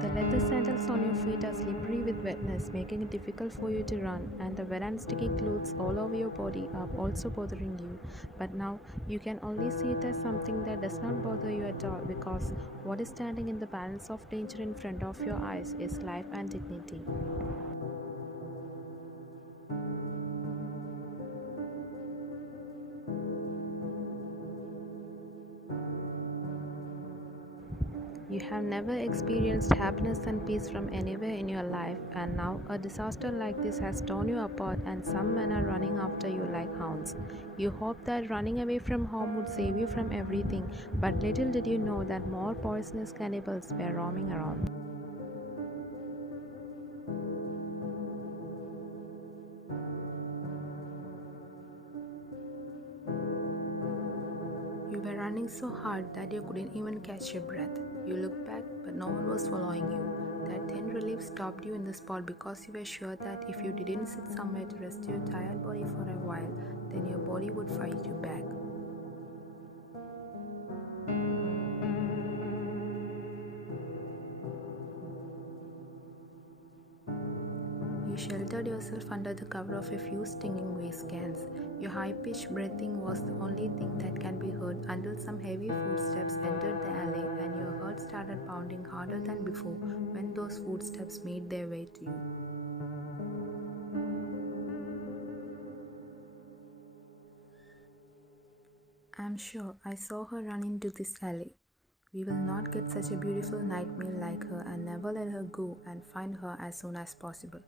The leather sandals on your feet are slippery with wetness, making it difficult for you to run, and the wet and sticky clothes all over your body are also bothering you. But now you can only see it as something that does not bother you at all, because what is standing in the balance of danger in front of your eyes is life and dignity. You have never experienced happiness and peace from anywhere in your life, and now a disaster like this has torn you apart, and some men are running after you like hounds. You hoped that running away from home would save you from everything, but little did you know that more poisonous cannibals were roaming around. You were running so hard that you couldn't even catch your breath. You looked back, but no one was following you. That thin relief stopped you in the spot because you were sure that if you didn't sit somewhere to rest your tired body for a while, then your body would fight you back. You sheltered yourself under the cover of a few stinging waste cans. Your high-pitched breathing was the only thing that can be heard until some heavy footsteps entered the alley and your heart started pounding harder than before when those footsteps made their way to you. I'm sure I saw her run into this alley. We will not get such a beautiful night meal like her and never let her go and find her as soon as possible.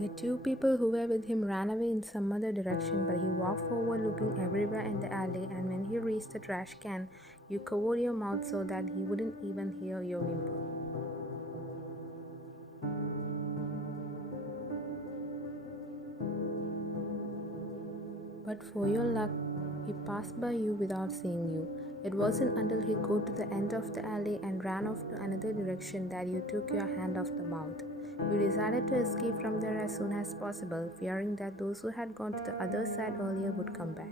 The two people who were with him ran away in some other direction, but he walked forward looking everywhere in the alley, and when he reached the trash can, you covered your mouth so that he wouldn't even hear your whimper. But for your luck, he passed by you without seeing you. It wasn't until he got to the end of the alley and ran off to another direction that you took your hand off the mouth. You decided to escape from there as soon as possible, fearing that those who had gone to the other side earlier would come back.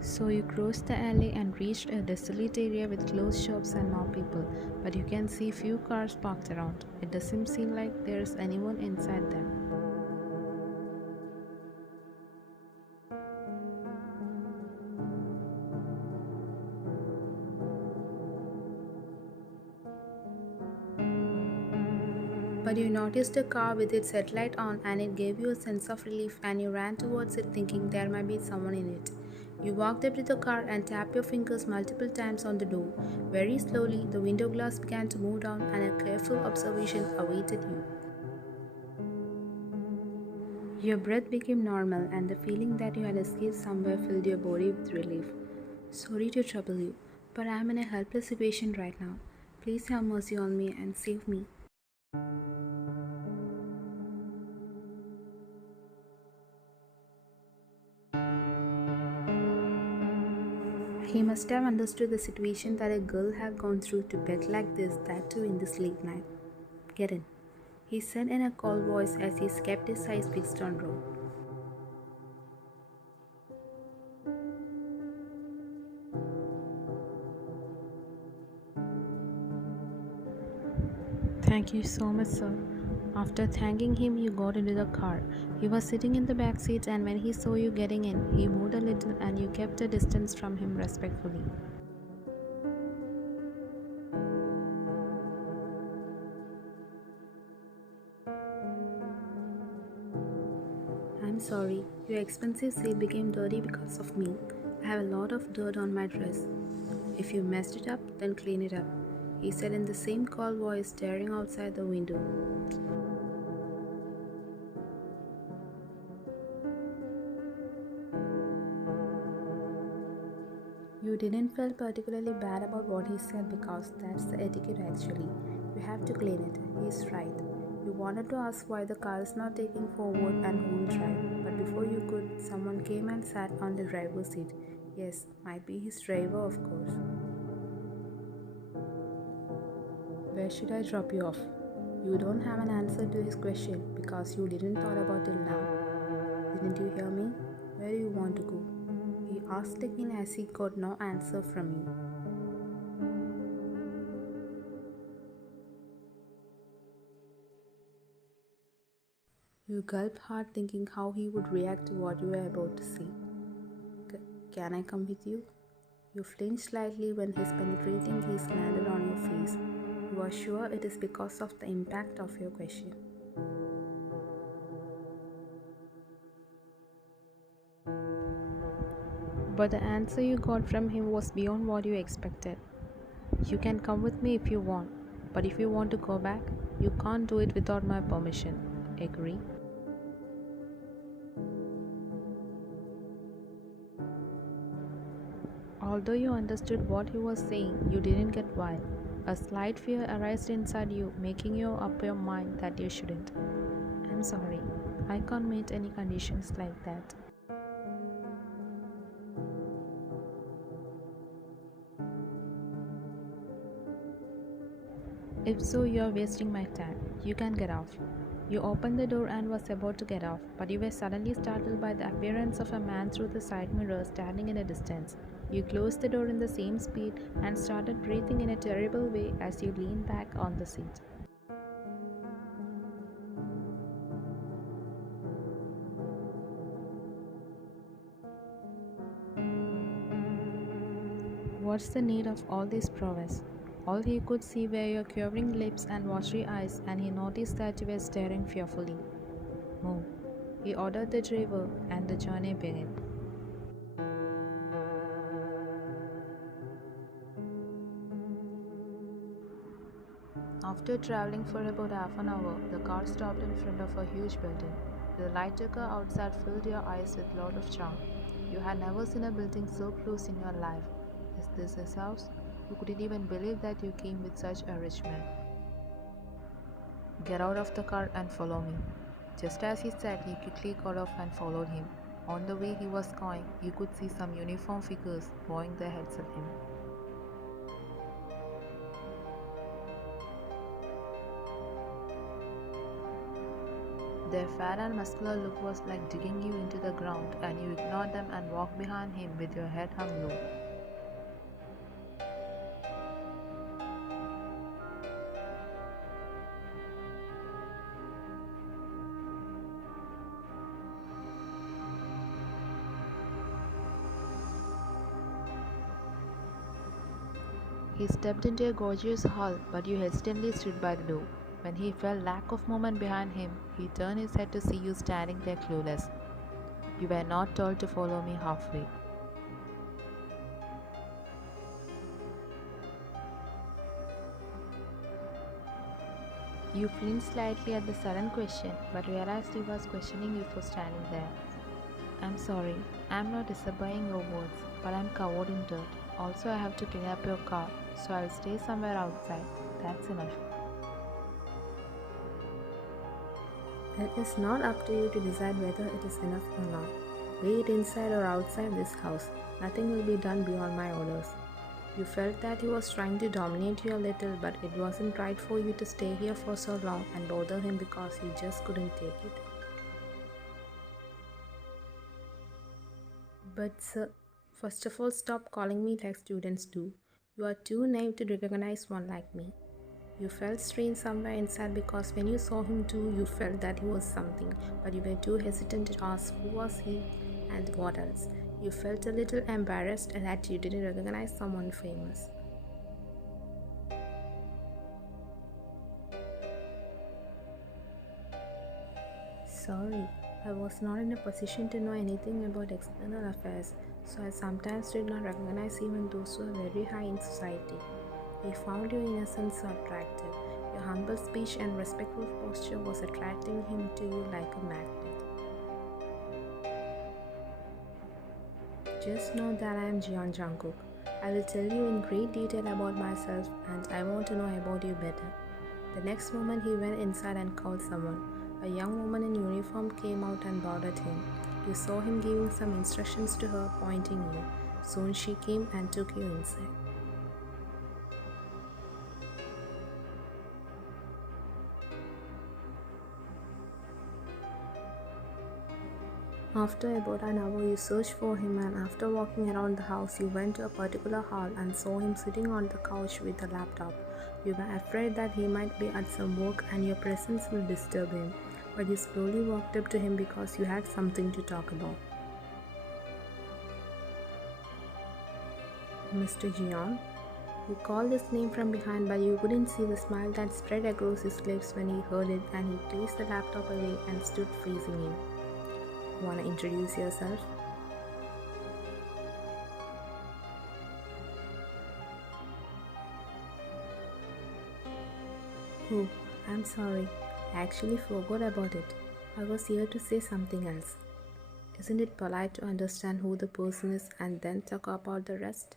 So you crossed the alley and reached a desolate area with closed shops and no people, but you can see few cars parked around. It doesn't seem like there's anyone inside them. But you noticed a car with its headlight on and it gave you a sense of relief and you ran towards it thinking there might be someone in it. You walked up to the car and tapped your fingers multiple times on the door. Very slowly, the window glass began to move down and a careful observation awaited you. Your breath became normal and the feeling that you had escaped somewhere filled your body with relief. Sorry to trouble you, but I am in a helpless situation right now. Please have mercy on me and save me. He must have understood the situation that a girl had gone through to beg like this, that too in this late night. Get in, he said in a cold voice as he kept his eyes fixed on road. Thank you so much, sir. After thanking him, you got into the car. He was sitting in the back seat, and when he saw you getting in, he moved a little and you kept a distance from him respectfully. I'm sorry, your expensive seat became dirty because of me. I have a lot of dirt on my dress. If you messed it up, then clean it up, he said in the same cold voice, staring outside the window. You didn't feel particularly bad about what he said because that's the etiquette actually. You have to clean it. He's right. You wanted to ask why the car is not taking forward and who will drive, but before you could, someone came and sat on the driver's seat. Yes, might be his driver, of course. Where should I drop you off? You don't have an answer to his question because you didn't thought about it now. Didn't you hear me? Where do you want to go? He asked again as he got no answer from you. You gulped hard, thinking how he would react to what you were about to say. Can I come with you? You flinched slightly when his penetrating gaze landed on your face. You are sure it is because of the impact of your question. But the answer you got from him was beyond what you expected. You can come with me if you want, but if you want to go back, you can't do it without my permission. Agree? Although you understood what he was saying, you didn't get why. A slight fear arose inside you, making you up your mind that you shouldn't. I'm sorry, I can't meet any conditions like that. If so, you're wasting my time. You can get off. You opened the door and was about to get off, but you were suddenly startled by the appearance of a man through the side mirror standing in a distance. You closed the door in the same speed and started breathing in a terrible way as you leaned back on the seat. What's the need of all this prowess? All he could see were your quivering lips and watery eyes, and he noticed that you were staring fearfully. Move. He ordered the driver, and the journey began. After traveling for about half an hour, the car stopped in front of a huge building. The light car outside filled your eyes with a lot of charm. You had never seen a building so close in your life. Is this his house? You couldn't even believe that you came with such a rich man. Get out of the car and follow me. Just as he said, you quickly got off and followed him. On the way he was going, you could see some uniformed figures bowing their heads at him. Their fat and muscular look was like digging you into the ground, and you ignored them and walked behind him with your head hung low. He stepped into a gorgeous hall, but you hesitantly stood by the door. When he felt lack of movement behind him, he turned his head to see you standing there clueless. You were not told to follow me halfway. You flinched slightly at the sudden question, but realized he was questioning you for standing there. I'm sorry, I'm not disobeying your words, but I'm covered in dirt. Also, I have to clean up your car, so I'll stay somewhere outside. That's enough. It is not up to you to decide whether it is enough or not. Be it inside or outside this house, nothing will be done beyond my orders. You felt that he was trying to dominate you a little, but it wasn't right for you to stay here for so long and bother him because you just couldn't take it. But sir, first of all, stop calling me like students do. You are too naive to recognize one like me. You felt strange somewhere inside because when you saw him too, you felt that he was something, but you were too hesitant to ask who was he and what else. You felt a little embarrassed that you didn't recognize someone famous. Sorry, I was not in a position to know anything about external affairs, so I sometimes did not recognize even those who are very high in society. He found your innocence so attractive. Your humble speech and respectful posture was attracting him to you like a magnet. Just know that I am Jeon Jungkook. I will tell you in great detail about myself and I want to know about you better. The next moment, he went inside and called someone. A young woman in uniform came out and bothered him. You saw him giving some instructions to her, pointing you. Soon she came and took you inside. After about an hour, you searched for him, and after walking around the house, you went to a particular hall and saw him sitting on the couch with a laptop. You were afraid that he might be at some work and your presence will disturb him, but you slowly walked up to him because you had something to talk about. Mr. Jian? He called his name from behind, but you couldn't see the smile that spread across his lips when he heard it, and he placed the laptop away and stood facing you. Wanna introduce yourself? Oh, I'm sorry. I actually forgot about it. I was here to say something else. Isn't it polite to understand who the person is and then talk about the rest?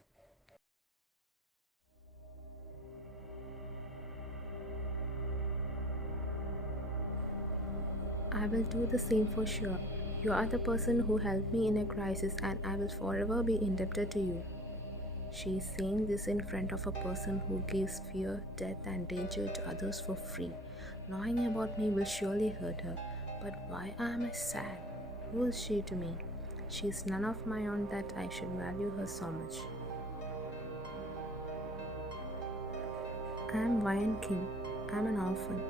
I will do the same for sure. You are the person who helped me in a crisis and I will forever be indebted to you. She is saying this in front of a person who gives fear, death, and danger to others for free. Knowing about me will surely hurt her. But why am I sad? Who is she to me? She is none of my own that I should value her so much. I am Ryan King. I am an orphan,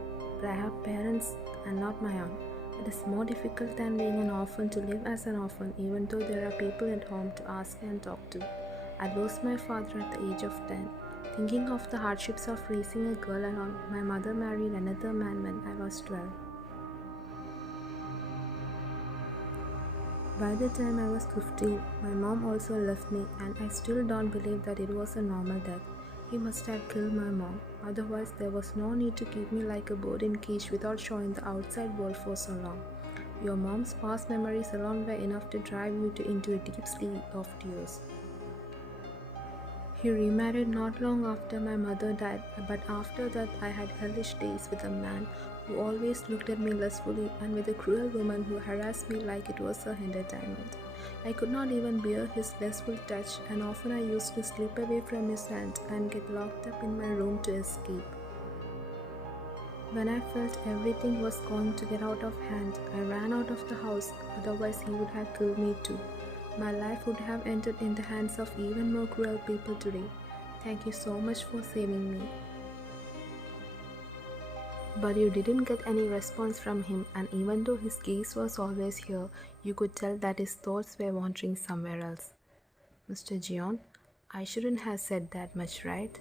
but I have parents and not my own. It is more difficult than being an orphan to live as an orphan, even though there are people at home to ask and talk to. I lost my father at the age of 10. Thinking of the hardships of raising a girl alone, my mother married another man when I was 12. By the time I was 15, my mom also left me, and I still don't believe that it was a normal death. He must have killed my mom, otherwise there was no need to keep me like a bird in cage without showing the outside world for so long. Your mom's past memories alone were enough to drive you into a deep sleep of tears. He remarried not long after my mother died, but after that I had hellish days with a man who always looked at me lustfully and with a cruel woman who harassed me like it was her entertainment. I could not even bear his lustful touch, and often I used to slip away from his hand and get locked up in my room to escape. When I felt everything was going to get out of hand, I ran out of the house, otherwise he would have killed me too. My life would have ended in the hands of even more cruel people today. Thank you so much for saving me. But you didn't get any response from him, and even though his gaze was always here, you could tell that his thoughts were wandering somewhere else. Mr. Jion, I shouldn't have said that much, right?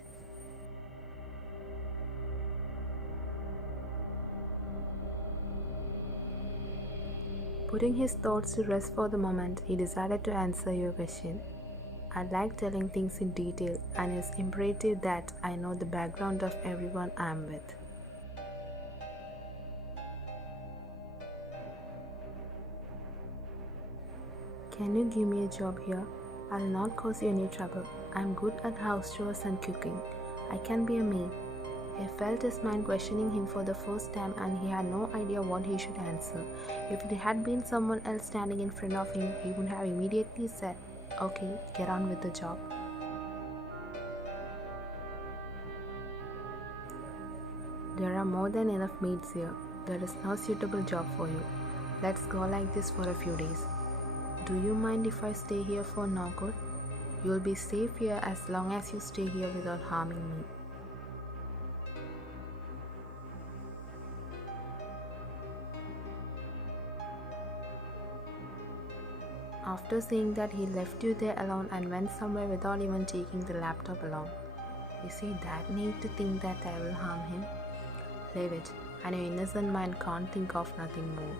Putting his thoughts to rest for the moment, he decided to answer your question. I like telling things in detail, and it's imperative that I know the background of everyone I'm with. Can you give me a job here? I'll not cause you any trouble. I'm good at house chores and cooking. I can be a maid. He felt his mind questioning him for the first time, and he had no idea what he should answer. If it had been someone else standing in front of him, he would have immediately said, "Okay, get on with the job." There are more than enough maids here. There is no suitable job for you. Let's go like this for a few days. Do you mind if I stay here for no good? You'll be safe here as long as you stay here without harming me. After saying that, he left you there alone and went somewhere without even taking the laptop along. Is he that naive to think that I will harm him? Leave it, and your innocent mind can't think of nothing more.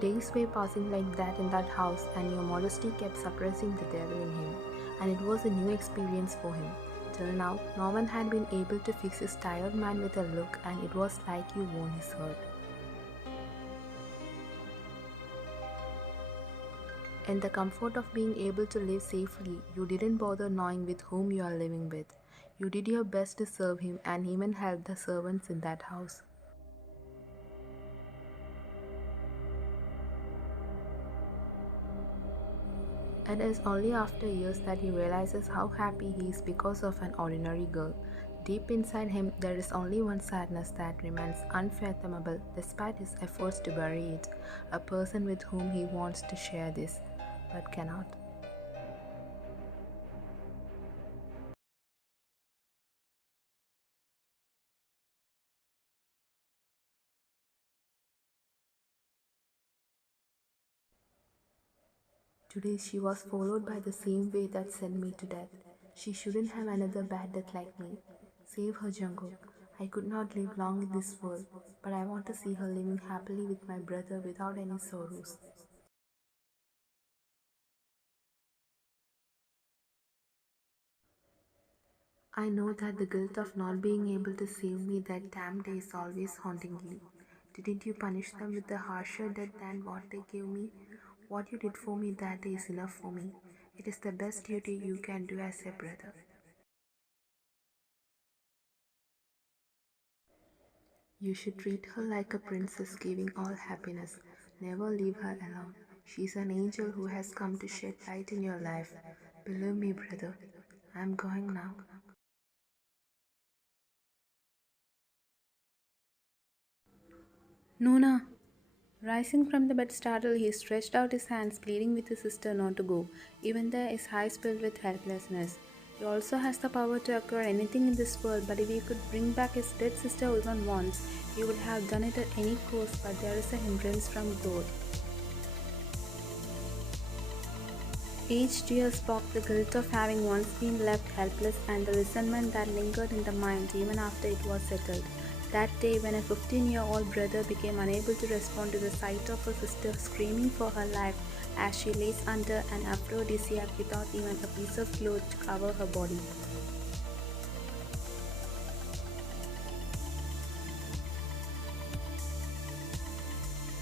Days were passing like that in that house, and your modesty kept suppressing the devil in him, and it was a new experience for him. Till now, no one had been able to fix his tired mind with a look, and it was like you won his heart. And the comfort of being able to live safely, you didn't bother knowing with whom you are living with. You did your best to serve him and even help the servants in that house. It is only after years that he realizes how happy he is because of an ordinary girl. Deep inside him, there is only one sadness that remains unfathomable despite his efforts to bury it, a person with whom he wants to share this, but cannot. Today she was followed by the same way that sent me to death. She shouldn't have another bad death like me. Save her, Jungle. I could not live long in this world, but I want to see her living happily with my brother without any sorrows. I know that the guilt of not being able to save me that damn day is always haunting you. Didn't you punish them with a harsher death than what they gave me? What you did for me that day is enough for me. It is the best duty you can do as a brother. You should treat her like a princess giving all happiness. Never leave her alone. She's an angel who has come to shed light in your life. Believe me, brother. I'm going now. Nona! Rising from the bed startled, he stretched out his hands, pleading with his sister not to go. Even there, his eyes filled with helplessness. He also has the power to acquire anything in this world, but if he could bring back his dead sister even once, he would have done it at any cost, but there is a hindrance from God. Each tear spoke the guilt of having once been left helpless and the resentment that lingered in the mind even after it was settled. That day, when a 15-year-old brother became unable to respond to the sight of her sister screaming for her life as she lays under an aphrodisiac without even a piece of cloth to cover her body.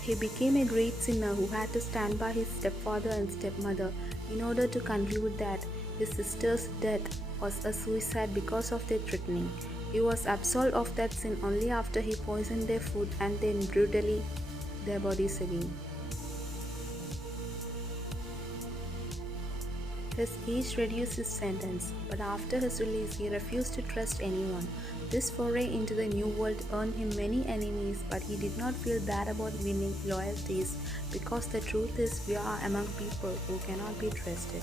He became a great sinner who had to stand by his stepfather and stepmother in order to conclude that his sister's death was a suicide because of their threatening. He was absolved of that sin only after he poisoned their food and then brutally their bodies again. His age reduced his sentence, but after his release he refused to trust anyone. This foray into the new world earned him many enemies, but he did not feel bad about winning loyalties because the truth is we are among people who cannot be trusted.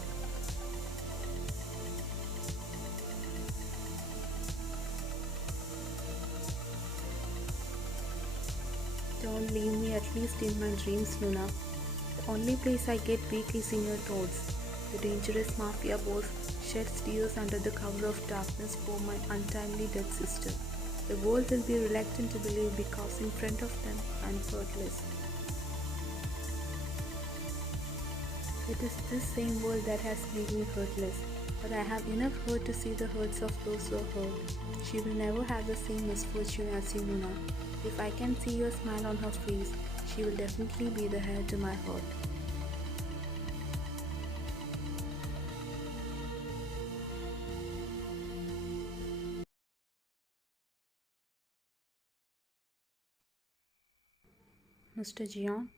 Don't leave me at least in my dreams, Luna. The only place I get weak is in your thoughts. The dangerous mafia boss sheds tears under the cover of darkness for my untimely dead sister. The world will be reluctant to believe because in front of them I am hurtless. It is this same world that has made me hurtless, but I have enough hurt to see the hurts of those who are hurt. She will never have the same misfortune as you, Luna. If I can see your smile on her face, she will definitely be the heir to my heart. Mr. Jian?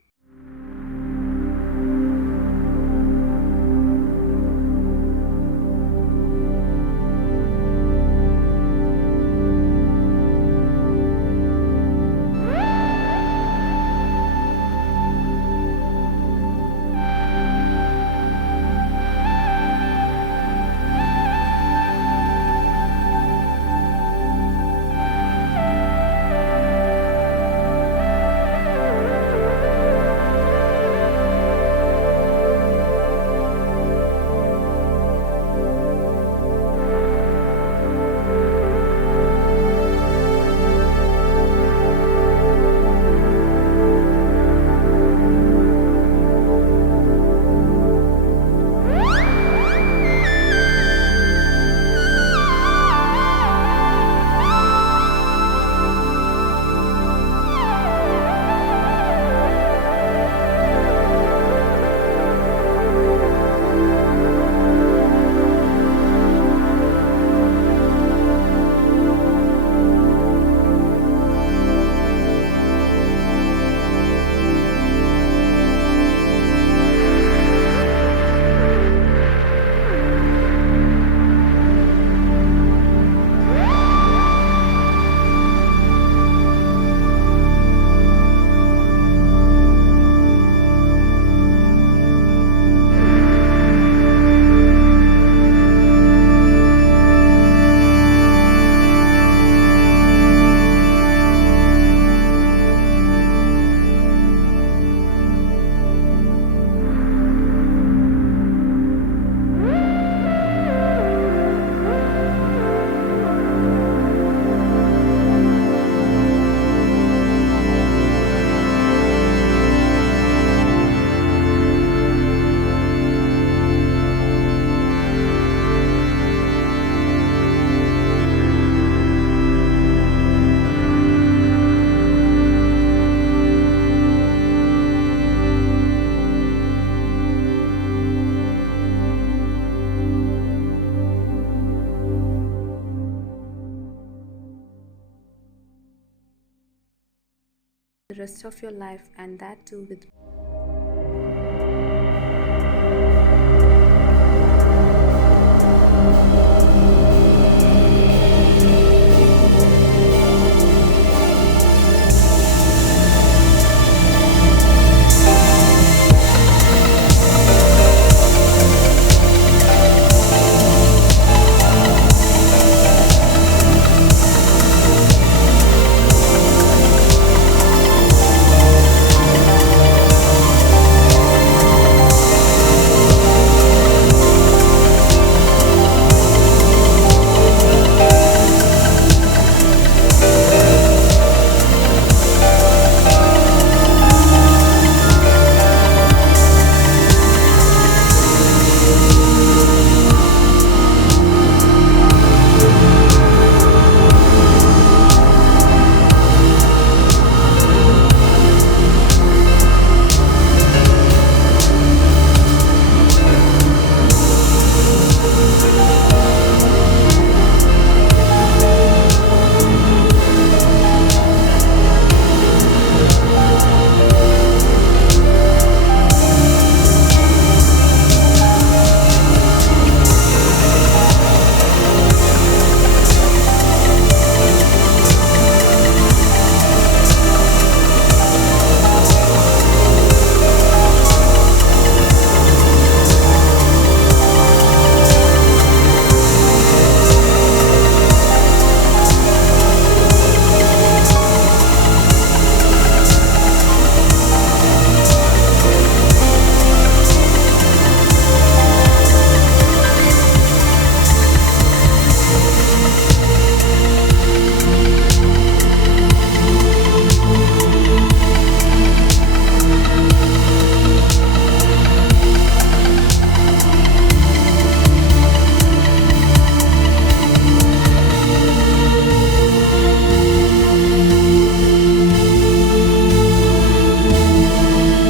rest of your life, and that too with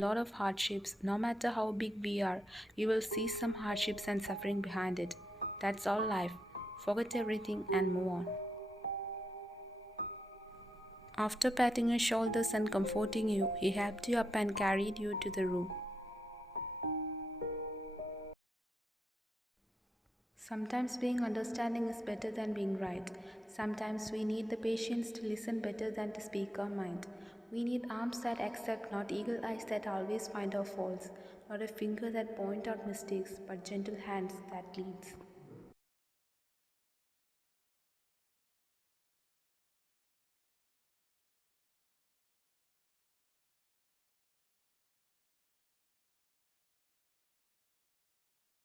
a lot of hardships. No matter how big we are, you will see some hardships and suffering behind it. That's all life. Forget everything and move on. After patting your shoulders and comforting you, he helped you up and carried you to the room. Sometimes being understanding is better than being right. Sometimes we need the patience to listen better than to speak our mind. We need arms that accept, not eagle eyes that always find our faults, not a finger that point out mistakes, but gentle hands that leads.